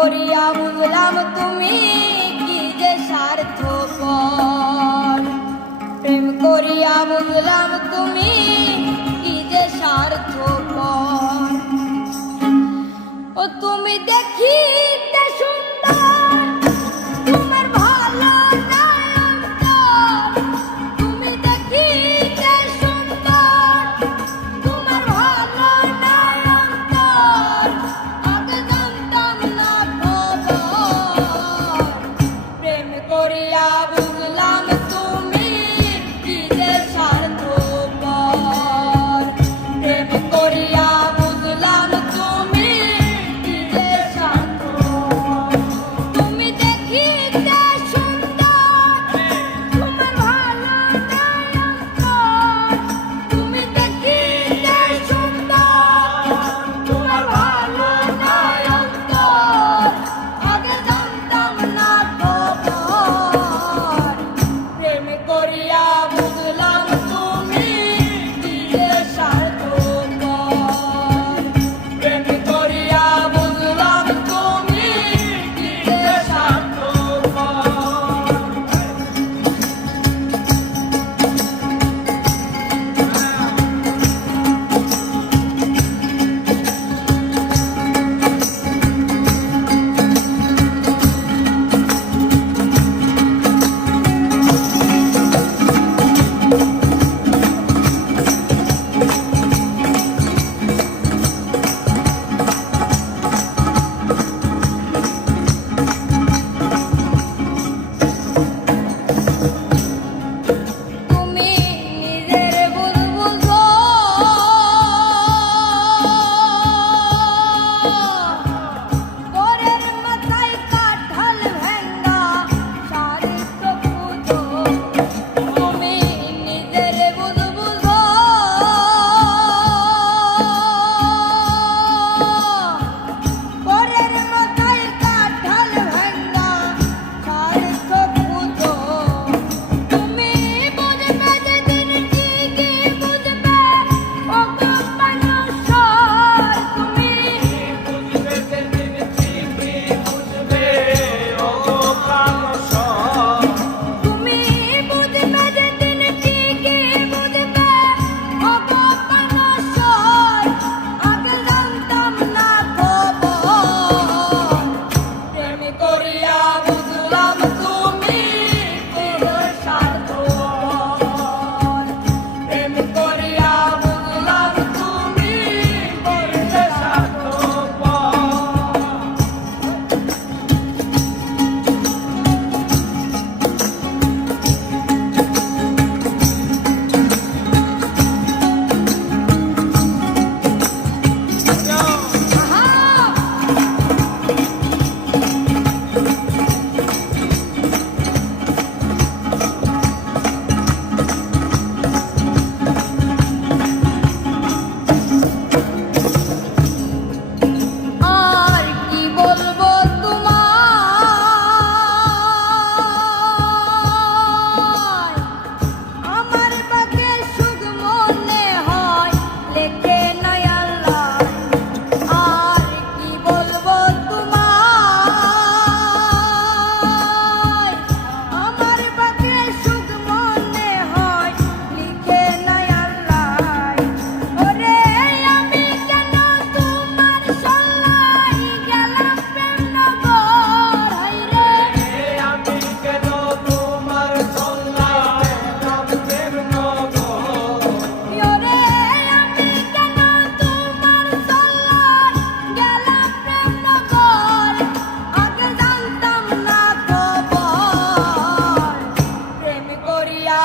করিয়া বুঝলাম তুমি কি যে স্বার্থপর, প্রেম করিয়া বুঝলাম তুমি কি যে স্বার্থপর। ও তুমি দেখিতে সুন্দর, তোমার ভালো নাই অন্তর। তুমি দেখিতে সুন্দর, তোমার ভালো নাই অন্তর। আগে জানতাম না খবর, প্রেম করিয়া বুঝলাম তুমি কি যে স্বার্থপর। প্রেম করিয়া বুঝলাম তুমি কি যে স্বার্থপর। তুমি দেখিতে সুন্দর, তোমার ভালো নাই অন্তর। তুমি দেখিতে সুন্দর, তোমার ভালো নাই অন্তর। আগে জানতাম না খবর, প্রেম করিয়া বুঝলাম তুমি কি যে স্বার্থপর। প্রেম করিয়া বুঝলাম তুমি কি যে তুমি নিজের ভুল বুঝো, পরের মাথায় কাঁঠাল ভেঙ্গা চারিত্র খুঁজো। তুমি নিজের ভুল বুঝো, পরের মাথায় কাঁঠাল ভেঙ্গা চারিত্র খুঁজো। তুমি বুঝবে যেদিন ঠিকই বুঝবে ওগো মানুষর। তুমি বুঝবে যেদিন ঠিকই বুঝবে ওগো প্রাণসর। তুমি বুঝবে যেদিন ঠিকই বুঝবে ওগো মানুষর। আগে জানতাম না খবর, প্রেম করিয়া বুঝলাম তুমি কি যে স্বার্থপর। প্রেম করিয়া বুঝলাম তুমি কি যে স্বার্থপর। আর কি বলবো তোমায়, আমার বাকে সুখ মনে হয় লেখে নাই আল্লাহ। আর কি বলবো তোমায়, আমার বাকে সুখ মনে হয় লিখে নাই আল্লাহ। ওরে আমি কেন তোমার সল্লাই গেলাম প্রেম নগর। হায়রে আমি কেন তোমার সল্লায় গেলাম প্রেম নগর। ওরে আমি কেন তোমার সল্লাই গেলাম প্রেম নগর। আগে জানতাম না খবর, প্রেম করিয়া